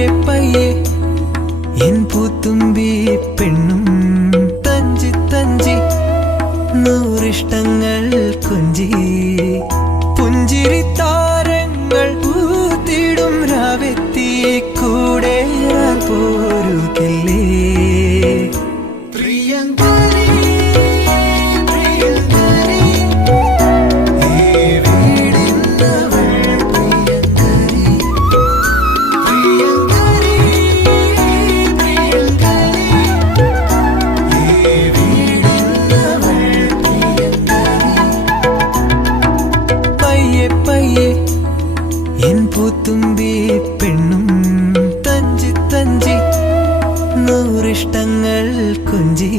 പയ്യെ പയ്യെ എൻ പൂത്തുമ്പി പെണ്ണും തഞ്ചി തഞ്ചി നൂറിഷ്ടങ്ങൾ കുഞ്ചി. പുഞ്ചിരി താരങ്ങൾ പൂത്തിടും രാവെത്തി കൂടെ പോരുകില്ലേ. പ്രിയങ്കാരി എൻ പൂത്തുമ്പി പെണ്ണും തഞ്ചി തഞ്ചി നൂറിഷ്ടങ്ങൾ കൊഞ്ചി.